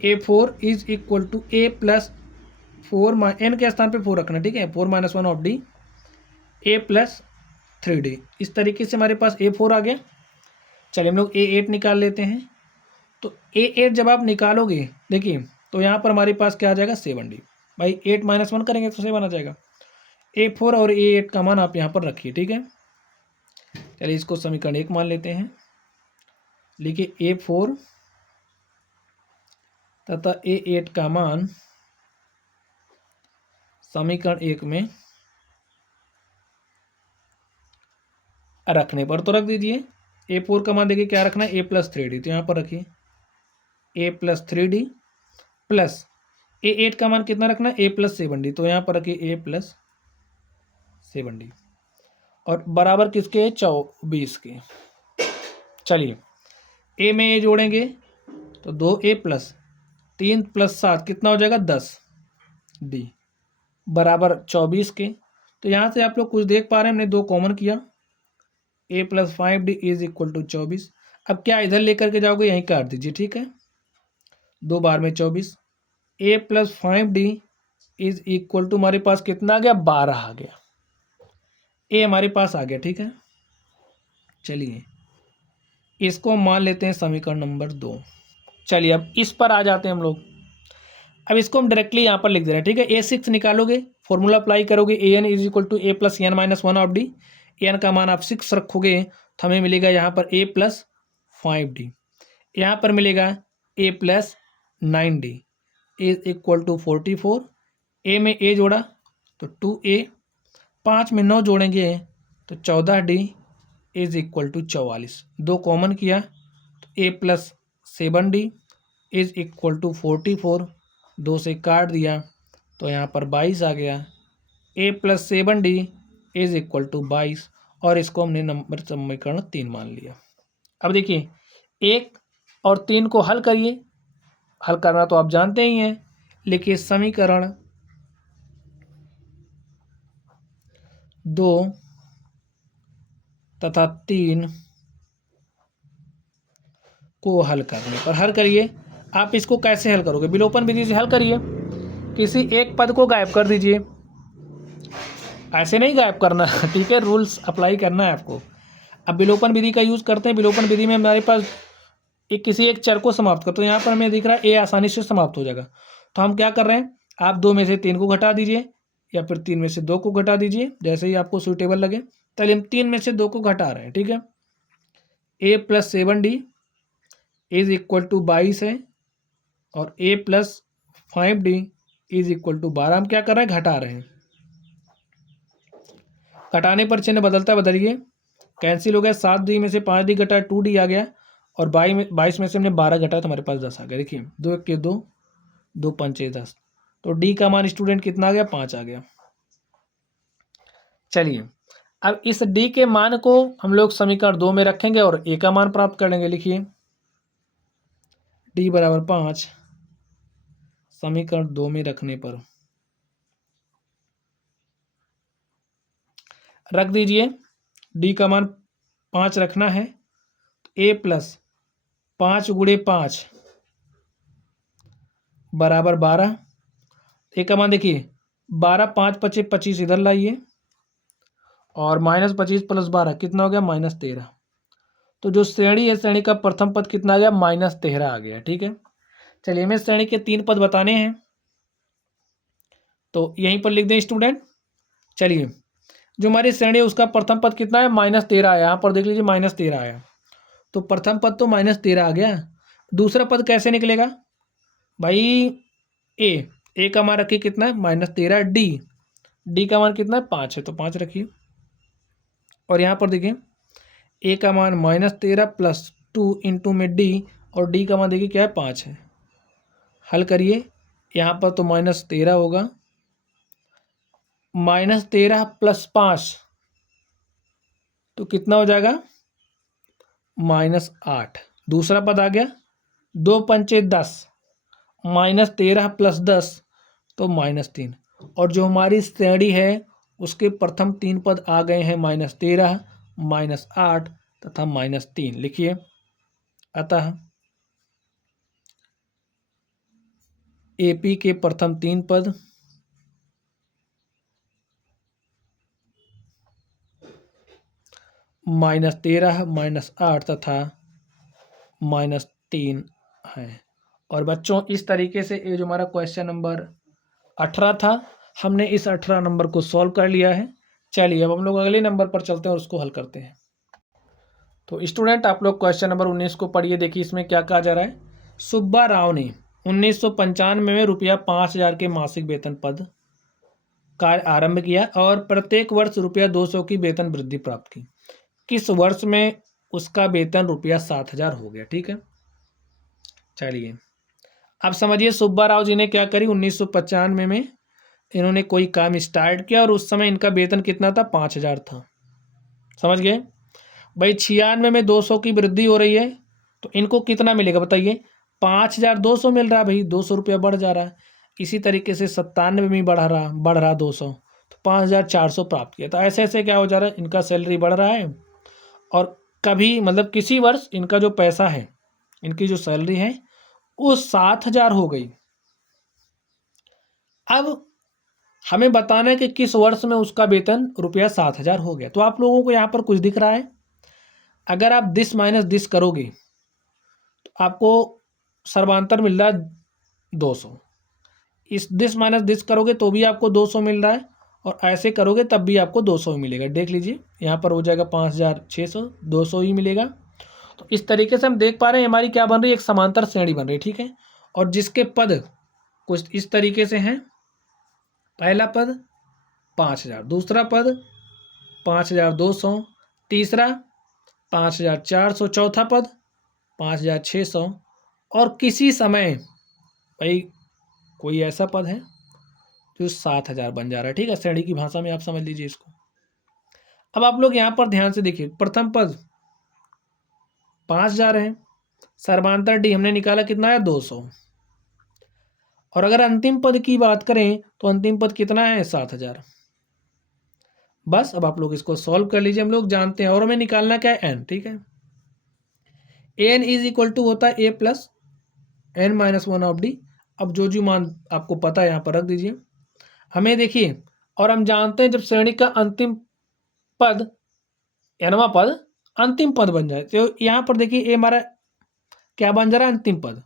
A4 is equal to a plus 4 n के स्थान पे 4 रखना, ठीक है, 4 -1 of D a plus 3d। इस तरीके से हमारे पास A4 आ गया। चलिए हम लोग A8 निकाल लेते हैं। तो A8 जब आप निकालोगे देखिए तो यहाँ पर हमारे पास क्या आ जाएगा 7d। भाई 8 - 1 करेंगे तो 7 आ जाएगा। A4 और A8 का मान आप यहाँ पर रखिए, ठीक है। चलिए इसको समीकरण 1 मान लेते हैं। लिखिए A4 तथा A8 का मान समीकरण 1 में रखने पर तो रख दीजिए। A4 का मान देखिए क्या रखना है, A+3D, तो यहाँ पर रखिए A+3D प्लस A8 का मान कितना रखना है, A+7D, तो यहाँ पर रखिए A+7D और बराबर किसके, 24 के। चलिए A में A जोड़ेंगे तो 2A प्लस 3 + 7 कितना हो जाएगा, 10D बराबर 24 के। तो यहाँ से आप लोग कुछ देख पा रहे हैं, हमने 2 कॉमन किया, A+5D = 24। अब क्या इधर लेकर के जाओगे, यहीं काट दीजिए, ठीक है। 2 बार में 24, A+5D = हमारे पास कितना आ गया, 12 आ गया। ए हमारे पास आ गया, ठीक है। चलिए इसको मान लेते हैं समीकरण नंबर 2। चलिए अब इस पर आ जाते हैं हम लोग। अब इसको हम डायरेक्टली यहाँ पर लिख दे रहे हैं, ठीक है। A6 निकालोगे, फॉर्मूला अप्लाई करोगे, AN = A + N - 1 of D। N का मान आप 6 रखोगे तो हमें मिलेगा यहाँ पर A+5D। यहाँ पर मिलेगा A+9D = 44। ए में A जोड़ा तो 2A, 5 में 9 जोड़ेंगे तो 14D = 44। 2 कॉमन किया तो A+7D = 44। 2 से काट दिया तो यहाँ पर 22 आ गया। A+7D = 22 और इसको हमने नंबर समीकरण 3 मान लिया। अब देखिए 1 और 3 को हल करिए, हल करना तो आप जानते ही हैं। लिखिए समीकरण 2 तथा 3 को हल करने पर, हल करिए। आप इसको कैसे हल करोगे, विलोपन विधि से हल करिए। किसी एक पद को गायब कर दीजिए, ऐसे नहीं गायब करना, ठीक है, रूल्स अप्लाई करना है आपको। अब विलोपन विधि का यूज़ करते हैं। विलोपन विधि में हमारे पास किसी एक चर को समाप्त करते हैं। यहाँ पर हमें दिख रहा है ए आसानी से समाप्त हो जाएगा, तो हम क्या कर रहे हैं, आप 2 में से 3 को घटा दीजिए या फिर 3 में से 2 को घटा दीजिए, जैसे ही आपको सूटेबल लगे। चलिए हम 3 में से 2 को घटा रहे हैं, ठीक है। A+7D = 22 है और A+5D = 12। हम क्या कर रहे हैं, घटा रहे हैं। घटाने पर चिन्ह बदलता बदलिए, कैंसिल हो गया। 7D में से 5D घटा 2D आ गया और 22 में से हमने 12 घटाया तो हमारे पास 10 आ गया। देखिए 2 × 1 = 2, 2 × 5 = 10, तो D का मान स्टूडेंट कितना आ गया, 5 आ गया। चलिए अब इस D के मान को हम लोग समीकरण 2 में रखेंगे और A का मान प्राप्त कर लेंगे। लिखिए D = 5 समीकरण 2 में रखने पर रख दीजिए। D का मान 5 रखना है, A+5 × 5 बराबर 12। A का मान देखिए 12, 5 × 5 = 25, इधर लाइए और -25 + 12 कितना हो गया, -13। तो जो श्रेणी है, श्रेणी का प्रथम पद कितना आ गया, -13 आ गया, ठीक है। चलिए हमें श्रेणी के 3 पद बताने हैं तो यहीं पर लिख दें स्टूडेंट। चलिए जो हमारी श्रेणी है उसका प्रथम पद कितना है, -13 आया। यहाँ पर देख लीजिए -13 आया, तो प्रथम पद तो -13 आ गया। दूसरा पद कैसे निकलेगा भाई, ए का मान रखिए कितना है, -13। डी का मान कितना है, 5 है, तो 5 रखिए। और यहाँ पर देखिए ए का मान -13 + 2 × में डी, और डी का मान देखिए क्या है, 5 है। हल करिए, यहाँ पर तो -13 होगा, -13 + 5 तो कितना हो जाएगा, -8। दूसरा पद आ गया, 2 × 5 = 10, -13 + 10 तो -3। और जो हमारी श्रेणी है उसके प्रथम 3 पद आ गए हैं, -13, -8 तथा -3। लिखिए अतः AP के प्रथम 3 पद -13, -8 तथा -3 है। और बच्चों इस तरीके से ये जो हमारा क्वेश्चन नंबर 18 था, हमने इस 18 नंबर को सॉल्व कर लिया है। चलिए अब हम लोग अगले नंबर पर चलते हैं और उसको हल करते हैं। तो स्टूडेंट आप लोग क्वेश्चन नंबर 19 को पढ़िए। देखिए इसमें क्या कहा जा रहा है। सुब्बा राव ने 1995 में रुपया 5,000 के मासिक वेतन पद कार्य आरंभ किया और प्रत्येक वर्ष रुपया 200 की वेतन वृद्धि प्राप्त की। किस वर्ष में उसका वेतन रुपया 7,000 हो गया। ठीक है, चलिए अब समझिए सुब्बा राव जी ने क्या करी। 1995 में इन्होंने कोई काम स्टार्ट किया और उस समय इनका वेतन कितना था, 5,000 था। समझ गए भाई। 96 में 200 की वृद्धि हो रही है तो इनको कितना मिलेगा बताइए। 5,200 मिल रहा है भाई, 200 रुपया बढ़ जा रहा है। इसी तरीके से 97 में बढ़ रहा 200, तो 5,400 प्राप्त किया। तो ऐसे ऐसे क्या हो जा रहा है, इनका सैलरी बढ़ रहा है और कभी मतलब किसी वर्ष इनका जो पैसा है, इनकी जो सैलरी है वो 7,000 हो गई। अब हमें बताना है कि किस वर्ष में उसका वेतन रुपया 7,000 हो गया। तो आप लोगों को यहाँ पर कुछ दिख रहा है। अगर आप दिस माइनस दिस करोगे तो आपको सर्वांतर मिल रहा है 200। इस दिस माइनस दिस करोगे तो भी आपको 200 मिल रहा है और ऐसे करोगे तब भी आपको 200 ही मिलेगा। देख लीजिए यहाँ पर हो जाएगा 5,600, 200 ही मिलेगा। तो इस तरीके से हम देख पा रहे हैं हमारी क्या बन रही है, एक समांतर श्रेणी बन रही है। ठीक है, और जिसके पद कुछ इस तरीके से हैं। पहला पद 5,000, दूसरा पद 5,200, तीसरा 5,400, चौथा पद 5,600 और किसी समय भाई कोई ऐसा पद है जो 7,000 बन जा रहा है। ठीक है, श्रेणी की भाषा में आप समझ लीजिए इसको। अब आप लोग यहाँ पर ध्यान से देखिए, प्रथम पद 5,000 है, सर्वांतर डी हमने निकाला कितना है 200, और अगर अंतिम पद की बात करें तो अंतिम पद कितना है 7,000। बस अब आप लोग इसको सॉल्व कर लीजिए। हम लोग जानते हैं और हमें निकालना क्या है एन। ठीक है, एन इज इक्वल टू होता है a plus N minus 1 of D. अब जो मान आपको पता है यहाँ पर रख दीजिए। हमें देखिए, और हम जानते हैं जब श्रेणी का अंतिम पद एनवा पद अंतिम पद बन जाए तो यहाँ पर देखिए ए हमारा क्या बन जा रहा है अंतिम पद।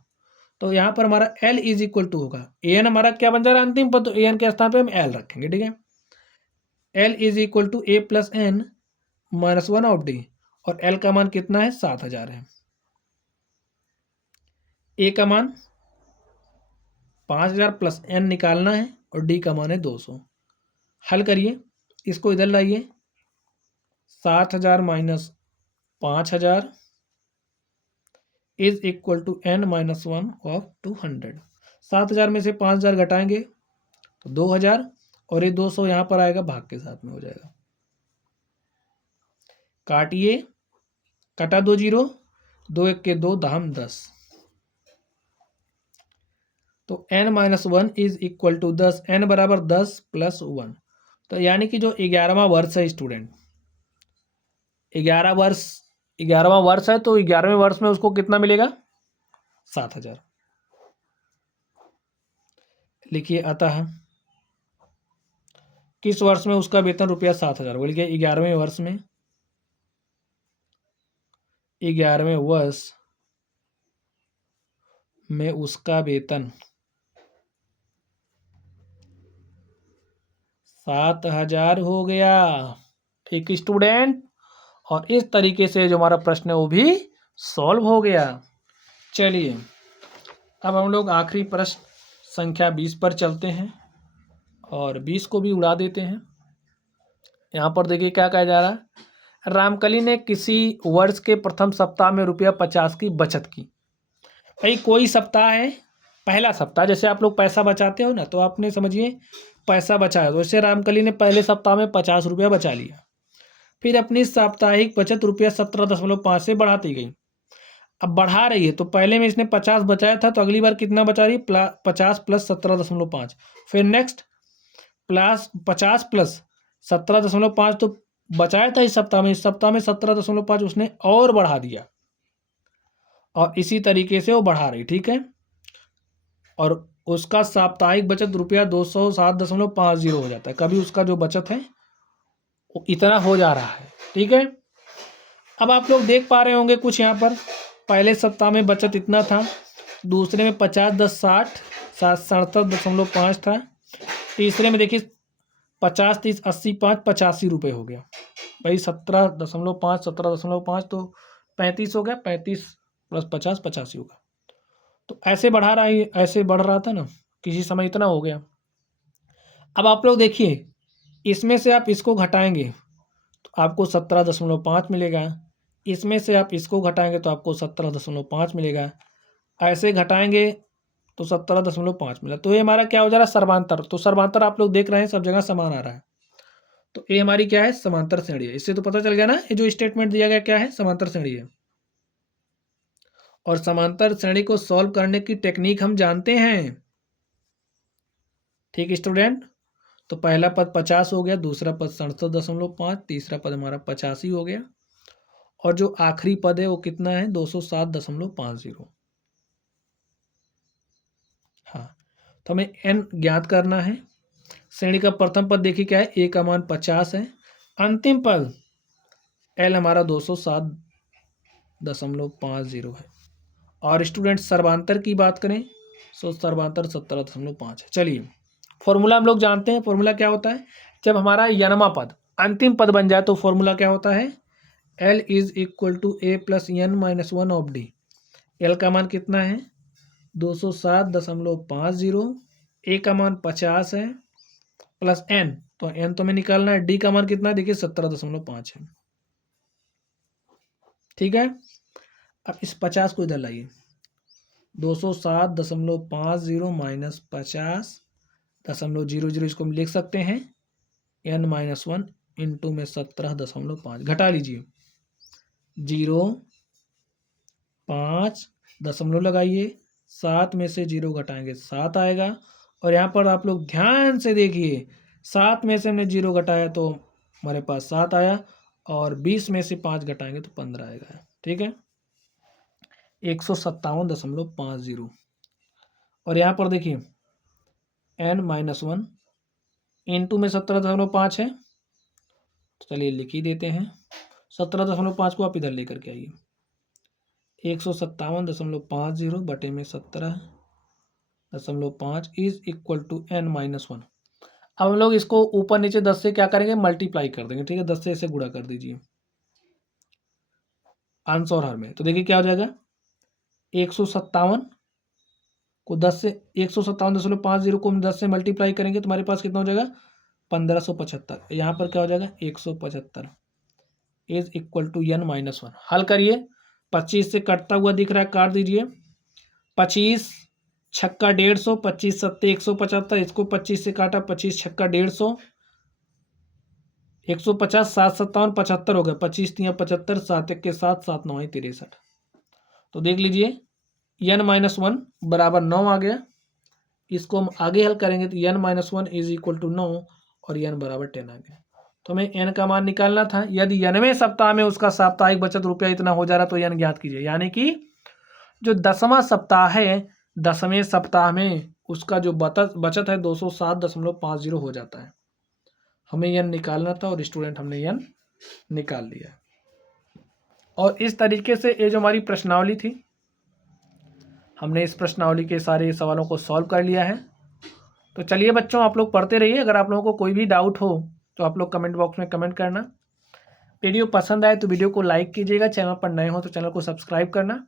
तो यहाँ पर हमारा एल इज इक्वल टू होगा ए एन हमारा क्या बन जा रहा है अंतिम पद, तो ए एन के स्थान पे हम एल रखेंगे। ठीक है, L is equal to A plus N minus 1 of D, और एल का मान कितना है 7,000 है। ए का मान 5,000 प्लस एन निकालना है और डी का मान है 200। हल करिए, इसको इधर लाइए। 7,000 minus 5,000 is equal to N minus 1 of 200। 7,000 में से 5,000 घटाएंगे तो 2,000 और ये 200 यहाँ पर आएगा, भाग के साथ में हो जाएगा। काटिए, कटा 2 जीरो, 2 1 के 2 दाम 10, तो n minus 1 is equal to 10, n बराबर 10 प्लस 1। तो यानी कि जो 11वां वर्ष है स्टूडेंट, 11वां वर्ष है तो 11वें वर्ष में उसको कितना मिलेगा 7,000। लिखिए, अतः किस वर्ष में उसका वेतन रुपया 7,000। बोल गया 11वें वर्ष में, 11वें वर्ष में उसका वेतन 7,000 हो गया। ठीक स्टूडेंट, और इस तरीके से जो हमारा प्रश्न है वो भी सॉल्व हो गया। चलिए अब हम लोग आखिरी प्रश्न संख्या 20 पर चलते हैं और 20 को भी उड़ा देते हैं। यहाँ पर देखिए क्या कहा जा रहा है। रामकली ने किसी वर्ष के प्रथम सप्ताह में रुपया 50 की बचत की। भाई कोई सप्ताह है, पहला सप्ताह, जैसे आप लोग पैसा बचाते हो ना, तो आपने समझिए पैसा बचाया, तो वैसे रामकली ने पहले सप्ताह में 50 रुपया बचा लिया। फिर अपनी साप्ताहिक बचत रुपया 17.5 से बढ़ाती गई। अब बढ़ा रही है तो पहले में इसने 50 बचाया था, तो अगली बार कितना बचा रही है 50 प्लस 17.5। फिर नेक्स्ट प्लस 50 प्लस 17.5 तो बचाया था इस सप्ताह में 17.5 उसने और बढ़ा दिया, और इसी तरीके से वो बढ़ा रही। ठीक है, और उसका साप्ताहिक बचत रुपया 207.50 हो जाता है। कभी उसका जो बचत है वो इतना हो जा रहा है। ठीक है, अब आप लोग देख पा रहे होंगे कुछ यहाँ पर, पहले सप्ताह में बचत इतना था, दूसरे में 50 10 60 67.5 था, तीसरे में देखिए 50 30 80 5 85 रुपये हो गया भाई। 17.5 17.5 तो 35 हो गया। 35 + 50 85 होगा। तो ऐसे बढ़ा रहा है, ऐसे बढ़ रहा था ना, किसी समय इतना हो गया। अब आप लोग देखिए, इसमें से आप इसको घटाएंगे तो आपको 17.5 मिलेगा। इसमें से आप इसको घटाएंगे तो आपको 17.5 मिलेगा। ऐसे घटाएंगे तो 17.5 मिला। तो ये हमारा क्या हो जा रहा है, सर्वांतर। तो सर्वांतर आप लोग देख रहे हैं सब जगह समान आ रहा है। तो ये हमारी क्या है, समांतर श्रेणी है। इससे तो पता चल गया ना, ये जो स्टेटमेंट दिया गया क्या है, समांतर श्रेणी है। और समांतर श्रेणी को सॉल्व करने की टेक्निक हम जानते हैं। ठीक स्टूडेंट। तो पहला पद 50 हो गया, दूसरा पद 67.5, तीसरा पद हमारा 85 हो गया, और जो आखिरी पद है वो कितना है, 207.50। हाँ, तो हमें n ज्ञात करना है। श्रेणी का प्रथम पद देखिए क्या है, a का मान 50 है। अंतिम पद l हमारा 207.50 है। और स्टूडेंट सर्वांतर की बात करें तो सर्वांतर 17.5 है। चलिए, फॉर्मूला हम लोग जानते हैं। फॉर्मूला क्या होता है, जब हमारा यनमा पद अंतिम पद बन जाए तो फॉर्मूला क्या होता है, L = a + n-1 of d। L का मान कितना है, 207.50, a का मान 50 है, प्लस n, तो n तो हमें निकालना है। d का मान कितना है, देखिए 17.5 है। ठीक है। अब इस 50 को इधर लाइए, 207.50 माइनस 50.00, इसको हम लिख सकते हैं n-1 इंटू में 17.5। घटा लीजिए, 0 5 दशमलव लगाइए, 7 में से 0 घटाएंगे 7 आएगा। और यहाँ पर आप लोग ध्यान से देखिए, 7 में से हमने 0 घटाया तो हमारे पास 7 आया, और 20 में से 5 घटाएंगे तो 15 आएगा। ठीक है, 157.50। और यहाँ पर देखिए n-1 इंटू में 17.5 है, तो चलिए लिख ही देते हैं। 17.5 को आप इधर लेकर के आइए, 157.50 बटे में 17.5 इज इक्वल टू n-1। अब हम लोग इसको ऊपर नीचे 10 से क्या करेंगे, मल्टीप्लाई कर देंगे। ठीक है, 10 से इसे गुणा कर दीजिए अंश और हर में। तो देखिए क्या हो जाएगा, 157 को 10 से 157.50 को हम 10 से मल्टीप्लाई करेंगे तो हमारे पास कितना हो जाएगा, 1575। यहाँ पर क्या हो जाएगा, 175 इज इक्वल टू n-1। हल करिए, 25 से कटता हुआ दिख रहा है, काट दीजिए। 25 छक्का 150, 25 सत्ते 175, इसको 25 से काटा, 25 छक्का 150, 150, 7 57 75 हो गया, 25 3 75, 7 1 के 7, 7 9 63। तो देख लीजिए n-1 बराबर 9 आ गया। इसको हम आगे हल करेंगे तो n-1 इज इक्वल टू 9 और n बराबर 10 आ गया। तो हमें n का मान निकालना था। यदि 90वें सप्ताह में उसका साप्ताहिक बचत रुपया इतना हो जा रहा तो n ज्ञात कीजिए। यानी कि जो 10वां सप्ताह है, 10वें सप्ताह में उसका जो बचत है 207.50 हो जाता है। हमें n निकालना था और स्टूडेंट हमने n निकाल लिया। और इस तरीके से ये जो हमारी प्रश्नावली थी, हमने इस प्रश्नावली के सारे सवालों को सॉल्व कर लिया है। तो चलिए बच्चों, आप लोग पढ़ते रहिए। अगर आप लोगों को कोई भी डाउट हो तो आप लोग कमेंट बॉक्स में कमेंट करना। वीडियो पसंद आए तो वीडियो को लाइक कीजिएगा, चैनल पर नए हो तो चैनल को सब्सक्राइब करना,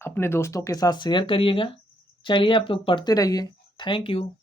अपने दोस्तों के साथ शेयर करिएगा। चलिए आप लोग पढ़ते रहिए। Thank you.